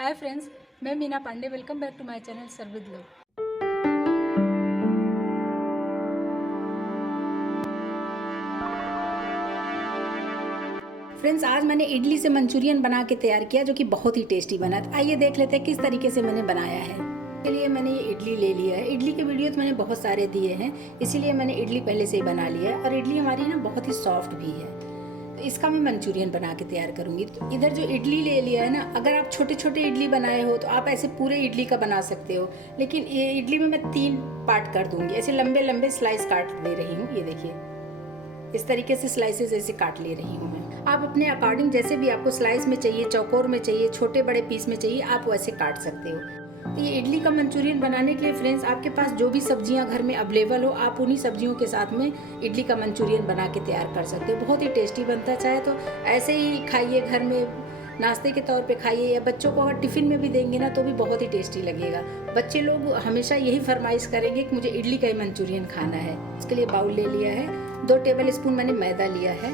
हाय friends, मैं Meena Pandey. Welcome back to my channel serve with love. Friends, आज मैंने इडली से मंचूरियन बना के तैयार किया जो कि बहुत ही टेस्टी बना। तो आइए देख लेते हैं किस तरीके से मैंने बनाया है। इसके लिए मैंने ये इडली ले लिया है। इडली के वीडियो तो मैंने बहुत सारे दिए हैं, इसीलिए मैंने इडली पहले से ही बना लिया है। और इडली हमारी ना बहुत ही सॉफ्ट भी है, तो इसका मैं मंचूरियन बना के तैयार करूंगी। तो इधर जो इडली ले लिया है ना, अगर आप छोटे छोटे इडली बनाए हो तो आप ऐसे पूरे इडली का बना सकते हो, लेकिन ये इडली में मैं 3 पार्ट कर दूंगी। ऐसे लंबे लंबे स्लाइस काट दे रही हूँ। ये देखिए, इस तरीके से स्लाइसेस ऐसे काट ले रही हूँ मैं। आप अपने अकॉर्डिंग जैसे भी आपको स्लाइस में चाहिए, चौकोर में चाहिए, छोटे बड़े पीस में चाहिए, आप वैसे काट सकते हो। तो ये इडली का मंचूरियन बनाने के लिए फ्रेंड्स, आपके पास जो भी सब्जियां घर में अवेलेबल हो, आप उन्हीं सब्जियों के साथ में इडली का मंचूरियन बना के तैयार कर सकते हो। बहुत ही टेस्टी बनता है। चाहे तो ऐसे ही खाइए, घर में नाश्ते के तौर पे खाइए, या बच्चों को अगर टिफ़िन में भी देंगे ना तो भी बहुत ही टेस्टी लगेगा। बच्चे लोग हमेशा यही फरमाइश करेंगे कि मुझे इडली का ही मंचूरियन खाना है। इसके लिए बाउल ले लिया है, 2 टेबल स्पून मैंने मैदा लिया है,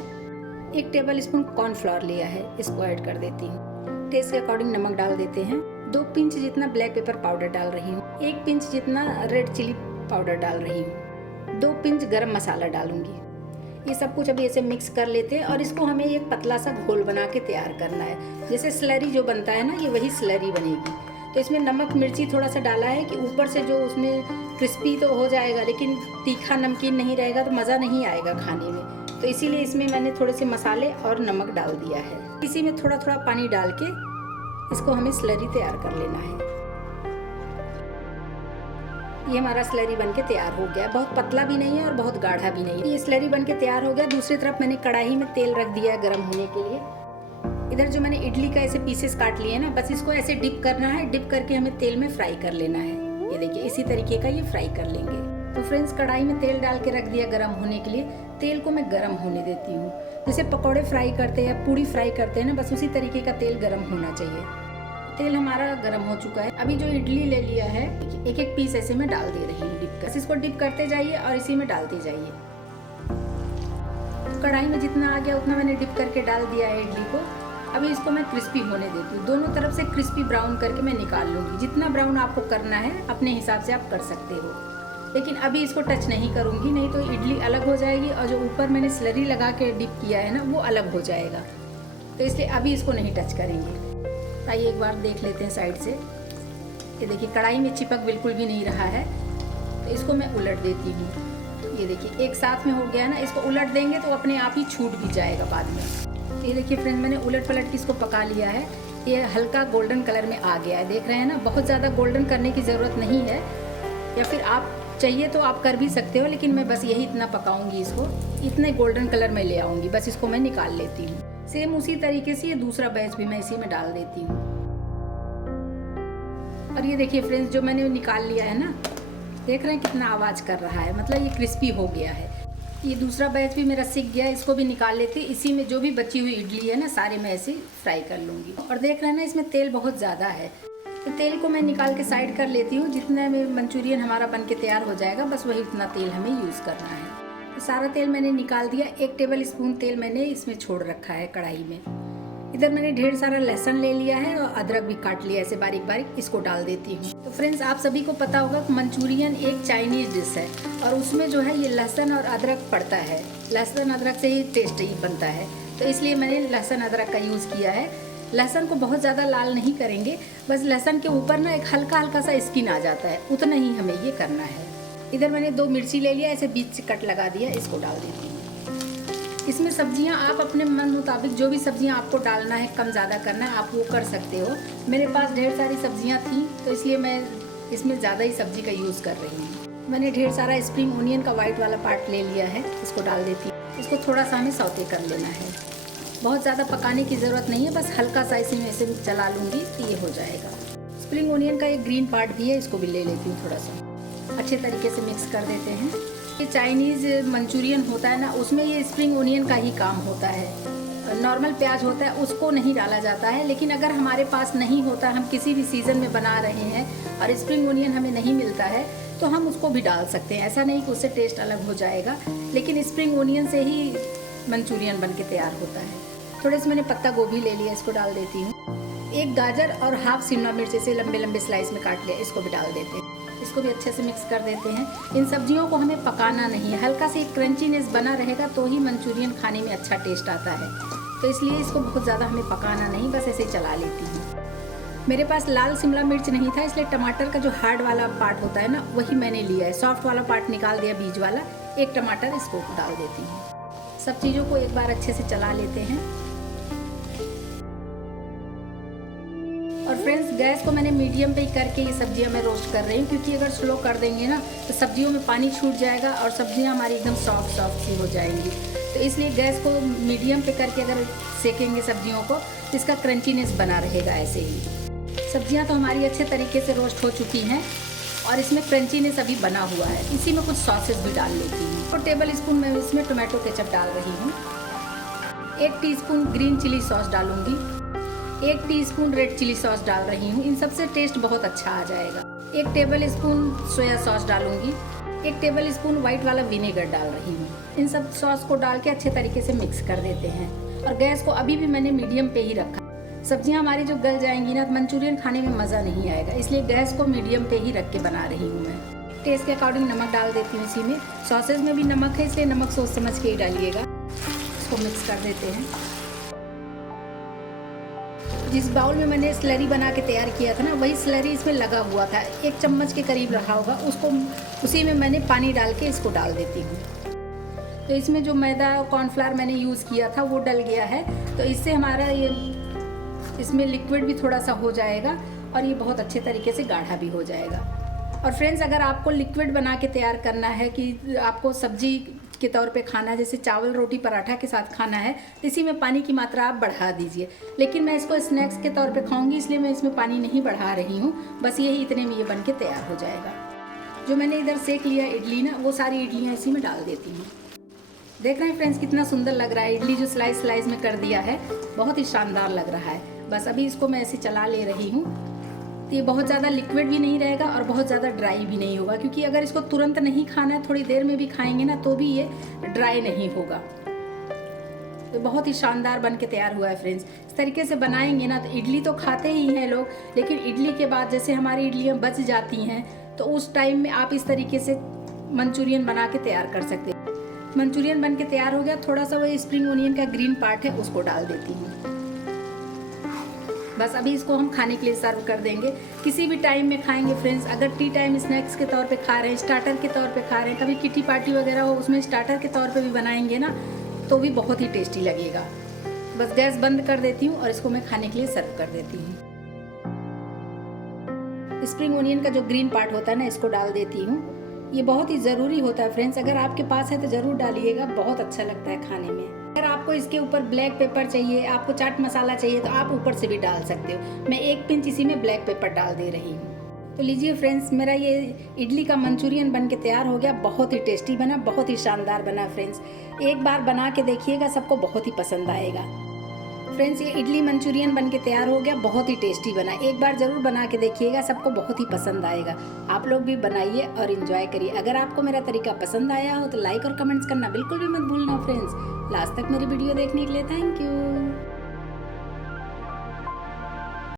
1 टेबल स्पून कॉर्नफ्लोर लिया है, इसको ऐड कर देती हूँ। टेस्ट के अकॉर्डिंग नमक डाल देते हैं। 2 पिंच जितना ब्लैक पेपर पाउडर डाल रही हूँ, 1 पिंच जितना रेड चिली पाउडर डाल रही हूँ, 2 पिंच गरम मसाला डालूंगी। ये सब कुछ अभी ऐसे मिक्स कर लेते हैं और इसको हमें एक पतला सा घोल बना के तैयार करना है। जैसे स्लरी जो बनता है ना, ये वही स्लरी बनेगी। तो इसमें नमक मिर्ची थोड़ा सा डाला है कि ऊपर से जो उसमें क्रिस्पी तो हो जाएगा, लेकिन तीखा नमकीन नहीं रहेगा तो मज़ा नहीं आएगा खाने में। तो इसीलिए इसमें मैंने थोड़े से मसाले और नमक डाल दिया है। इसी में थोड़ा थोड़ा पानी डाल के इसको हमें स्लरी तैयार कर लेना है। ये हमारा स्लरी बनके तैयार हो गया। बहुत पतला भी नहीं है और बहुत गाढ़ा भी नहीं है। ये स्लरी बनके तैयार हो गया। दूसरी तरफ मैंने कढ़ाई में तेल रख दिया है गर्म होने के लिए। इधर जो मैंने इडली का ऐसे पीसेस काट लिए ना, बस इसको ऐसे डिप करना है। डिप करके हमें तेल में फ्राई कर लेना है। ये देखिए, इसी तरीके का ये फ्राई कर लेंगे। तो फ्रेंड्स, कढ़ाई में तेल डाल के रख दिया गर्म होने के लिए। तेल को मैं गर्म होने देती हूँ। जैसे पकौड़े फ्राई करते हैं या पूड़ी फ्राई करते हैं ना, बस उसी तरीके का तेल गर्म होना चाहिए। तेल हमारा गर्म हो चुका है। अभी जो इडली ले लिया है, एक एक पीस ऐसे में डाल दे रही हूँ डिप कर। इसको डिप करते जाइए और इसी में डालते जाइए। कढ़ाई में जितना आ गया उतना मैंने डिप करके डाल दिया है इडली को। अभी इसको मैं क्रिस्पी होने देती हूँ। दोनों तरफ से क्रिस्पी ब्राउन करके मैं निकाल लूँगी। जितना ब्राउन आपको करना है अपने हिसाब से आप कर सकते हो, लेकिन अभी इसको टच नहीं करूँगी, नहीं तो इडली अलग हो जाएगी और जो ऊपर मैंने स्लरी लगा के डिप किया है ना, वो अलग हो जाएगा। तो इसलिए अभी इसको नहीं टच करेंगे। आइए एक बार देख लेते हैं साइड से। ये देखिए, कढ़ाई में चिपक बिल्कुल भी नहीं रहा है। तो इसको मैं उलट देती हूँ। ये देखिए, एक साथ में हो गया ना। इसको उलट देंगे तो अपने आप ही छूट भी जाएगा बाद में। तो ये देखिए फ्रेंड, मैंने उलट पलट के इसको पका लिया है। ये हल्का गोल्डन कलर में आ गया है, देख रहे हैं ना। बहुत ज़्यादा गोल्डन करने की ज़रूरत नहीं है, या फिर आप चाहिए तो आप कर भी सकते हो, लेकिन मैं बस यही इतना पकाऊंगी। इसको इतने गोल्डन कलर में ले आऊँगी। बस इसको मैं निकाल लेती हूँ। सेम उसी तरीके से ये दूसरा बैच भी मैं इसी में डाल देती हूँ। और ये देखिए फ्रेंड्स, जो मैंने निकाल लिया है ना, देख रहे हैं कितना आवाज़ कर रहा है, मतलब ये क्रिस्पी हो गया है। ये दूसरा बैच भी मेरा सीख गया है। इसको भी निकाल लेती हूँ। इसी में जो भी बची हुई इडली है ना, सारे मैं ऐसे फ्राई कर लूँगी। और देख रहे हैं ना, इसमें तेल बहुत ज़्यादा है, तो तेल को मैं निकाल के साइड कर लेती हूँ। जितना में मंचूरियन हमारा बन के तैयार हो जाएगा, बस वही उतना तेल हमें यूज़ करना है। तो सारा तेल मैंने निकाल दिया। 1 टेबल स्पून तेल मैंने इसमें छोड़ रखा है कढ़ाई में। इधर मैंने ढेर सारा लहसुन ले लिया है और अदरक भी काट लिया ऐसे बारीक बारीक। इसको डाल देती हूँ। तो फ्रेंड्स, आप सभी को पता होगा कि मंचूरियन एक चाइनीज डिश है और उसमें जो है ये लहसुन और अदरक पड़ता है। लहसुन अदरक से ही टेस्ट ही बनता है, तो इसलिए मैंने लहसुन अदरक का यूज़ किया है। लहसुन को बहुत ज़्यादा लाल नहीं करेंगे, बस लहसुन के ऊपर ना एक हल्का हल्का सा स्किन आ जाता है, उतना ही हमें ये करना है। इधर मैंने 2 मिर्ची ले लिया, ऐसे बीच से कट लगा दिया। इसको डाल देती हूँ। इसमें सब्जियां आप अपने मन मुताबिक जो भी सब्जियां आपको डालना है, कम ज़्यादा करना है, आप वो कर सकते हो। मेरे पास ढेर सारी सब्जियां थी, तो इसलिए मैं इसमें ज़्यादा ही सब्जी का यूज़ कर रही हूँ। मैंने ढेर सारा स्प्रिंग ओनियन का वाइट वाला पार्ट ले लिया है। इसको डाल देती हूँ। इसको थोड़ा सा हमें सौते कर लेना है। बहुत ज़्यादा पकाने की ज़रूरत नहीं है, बस हल्का सा इसी में ऐसे चला लूँगी तो ये हो जाएगा। स्प्रिंग ओनियन का एक ग्रीन पार्ट भी है, इसको भी ले लेती हूँ। थोड़ा सा अच्छे तरीके से मिक्स कर देते हैं। ये चाइनीज़ मंचूरियन होता है ना, उसमें ये स्प्रिंग ओनियन का ही काम होता है। नॉर्मल प्याज होता है उसको नहीं डाला जाता है, लेकिन अगर हमारे पास नहीं होता, हम किसी भी सीज़न में बना रहे हैं और स्प्रिंग ओनियन हमें नहीं मिलता है, तो हम उसको भी डाल सकते हैं। ऐसा नहीं कि उससे टेस्ट अलग हो जाएगा, लेकिन स्प्रिंग ओनियन से ही मंचूरियन बन के तैयार होता है। थोड़े से मैंने पत्ता गोभी ले लिया, इसको डाल देती हूँ। एक गाजर और हाफ शिमला मिर्च इसे लंबे लंबे स्लाइस में काट लिया, इसको भी डाल देते हैं। इसको भी अच्छे से मिक्स कर देते हैं। इन सब्जियों को हमें पकाना नहीं है, हल्का से एक क्रंचीनेस बना रहेगा तो ही मंचूरियन खाने में अच्छा टेस्ट आता है। तो इसलिए इसको बहुत ज़्यादा हमें पकाना नहीं, बस ऐसे चला लेती हूँ। मेरे पास लाल शिमला मिर्च नहीं था, इसलिए टमाटर का जो हार्ड वाला पार्ट होता है ना, वही मैंने लिया है। सॉफ्ट वाला पार्ट निकाल दिया, बीज वाला। एक टमाटर इसको डाल देती हूँ। सब चीज़ों को एक बार अच्छे से चला लेते हैं। और फ्रेंड्स, गैस को मैंने मीडियम पे ही करके ये सब्जियां मैं रोस्ट कर रही हूँ, क्योंकि अगर स्लो कर देंगे ना तो सब्जियों में पानी छूट जाएगा और सब्जियां हमारी एकदम सॉफ्ट सी हो जाएंगी। तो इसलिए गैस को मीडियम पे करके अगर सेकेंगे सब्जियों को तो इसका क्रंचीनेस बना रहेगा। ऐसे ही सब्जियां तो हमारी अच्छे तरीके से रोस्ट हो चुकी हैं और इसमें क्रंचीनेस अभी बना हुआ है। इसी में कुछ सॉसेस भी डाल लेती हूँ। और टेबल स्पून मैं इसमें टोमेटो केचप डाल रही हूँ। 1 टीस्पून ग्रीन चिली सॉस डालूंगी। 1 टीस्पून रेड चिली सॉस डाल रही हूँ। इन सबसे टेस्ट बहुत अच्छा आ जाएगा। 1 टेबल स्पून सोया सॉस डालूंगी। 1 टेबल स्पून व्हाइट वाला विनेगर डाल रही हूँ। इन सब सॉस को डाल के अच्छे तरीके से मिक्स कर देते हैं। और गैस को अभी भी मैंने मीडियम पे ही रखा। सब्जियां हमारी जो गल जाएंगी ना, मंचूरियन खाने में मज़ा नहीं आएगा, इसलिए गैस को मीडियम पे ही रख के बना रही हूँ मैं। टेस्ट के अकॉर्डिंग नमक डाल देती हूँ इसी में। सॉसेज में भी नमक है, इसलिए नमक सोच समझ के ही डालिएगा। इसको मिक्स कर देते हैं। जिस बाउल में मैंने स्लरी बना के तैयार किया था ना, वही स्लरी इसमें लगा हुआ था। 1 चम्मच के करीब रहा होगा, उसको उसी में मैंने पानी डाल के इसको डाल देती हूँ। तो इसमें जो मैदा कॉर्नफ्लावर मैंने यूज़ किया था वो डल गया है, तो इससे हमारा ये इसमें लिक्विड भी थोड़ा सा हो जाएगा और ये बहुत अच्छे तरीके से गाढ़ा भी हो जाएगा। और फ्रेंड्स, अगर आपको लिक्विड बना के तैयार करना है कि आपको सब्जी के तौर पे खाना है, जैसे चावल रोटी पराठा के साथ खाना है, तो इसी में पानी की मात्रा आप बढ़ा दीजिए। लेकिन मैं इसको स्नैक्स के तौर पे खाऊंगी, इसलिए मैं इसमें पानी नहीं बढ़ा रही हूँ। बस यही इतने में ये बन के तैयार हो जाएगा। जो मैंने इधर सेक लिया इडली ना, वो सारी इडलियाँ इसी में डाल देती हूँ। देख रहे हैं फ्रेंड्स, कितना सुंदर लग रहा है। इडली जो स्लाइस स्लाइस में कर दिया है, बहुत ही शानदार लग रहा है। बस अभी इसको मैं ऐसे चला ले रही हूँ। तो ये बहुत ज़्यादा लिक्विड भी नहीं रहेगा और बहुत ज़्यादा ड्राई भी नहीं होगा, क्योंकि अगर इसको तुरंत नहीं खाना है, थोड़ी देर में भी खाएंगे ना, तो भी ये ड्राई नहीं होगा। तो बहुत ही शानदार बन के तैयार हुआ है फ्रेंड्स। इस तरीके से बनाएंगे ना तो इडली तो खाते ही हैं लोग, लेकिन इडली के बाद जैसे हमारी इडलियाँ बच जाती हैं, तो उस टाइम में आप इस तरीके से मंचूरियन बना के तैयार कर सकते हैं। मंचूरियन बन के तैयार हो गया। थोड़ा सा वो स्प्रिंग ओनियन का ग्रीन पार्ट है, उसको डाल देती हूँ। बस अभी इसको हम खाने के लिए सर्व कर देंगे। किसी भी टाइम में खाएंगे फ्रेंड्स। अगर टी टाइम स्नैक्स के तौर पे खा रहे हैं, स्टार्टर के तौर पे खा रहे हैं, कभी किटी पार्टी वगैरह हो उसमें स्टार्टर के तौर पे भी बनाएंगे ना, तो भी बहुत ही टेस्टी लगेगा। बस गैस बंद कर देती हूँ और इसको मैं खाने के लिए सर्व कर देती हूँ। स्प्रिंग ओनियन का जो ग्रीन पार्ट होता है ना, इसको डाल देती हूँ। ये बहुत ही ज़रूरी होता है फ्रेंड्स, अगर आपके पास है तो ज़रूर डालिएगा, बहुत अच्छा लगता है खाने में। अगर आपको इसके ऊपर ब्लैक पेपर चाहिए, आपको चाट मसाला चाहिए, तो आप ऊपर से भी डाल सकते हो। मैं 1 पिंच इसी में ब्लैक पेपर डाल दे रही हूँ। तो लीजिए फ्रेंड्स, मेरा ये इडली का मंचूरियन बन के तैयार हो गया। बहुत ही टेस्टी बना, बहुत ही शानदार बना फ्रेंड्स। एक बार बना के देखिएगा, सबको बहुत ही पसंद आएगा। फ्रेंड्स, ये इडली मंचूरियन बन के तैयार हो गया, बहुत ही टेस्टी बना। एक बार ज़रूर बना के देखिएगा, सबको बहुत ही पसंद आएगा। आप लोग भी बनाइए और इन्जॉय करिए। अगर आपको मेरा तरीका पसंद आया हो तो लाइक और कमेंट्स करना बिल्कुल भी मत भूलना फ्रेंड्स। लास्ट तक मेरी वीडियो देखने के लिए थैंक यू।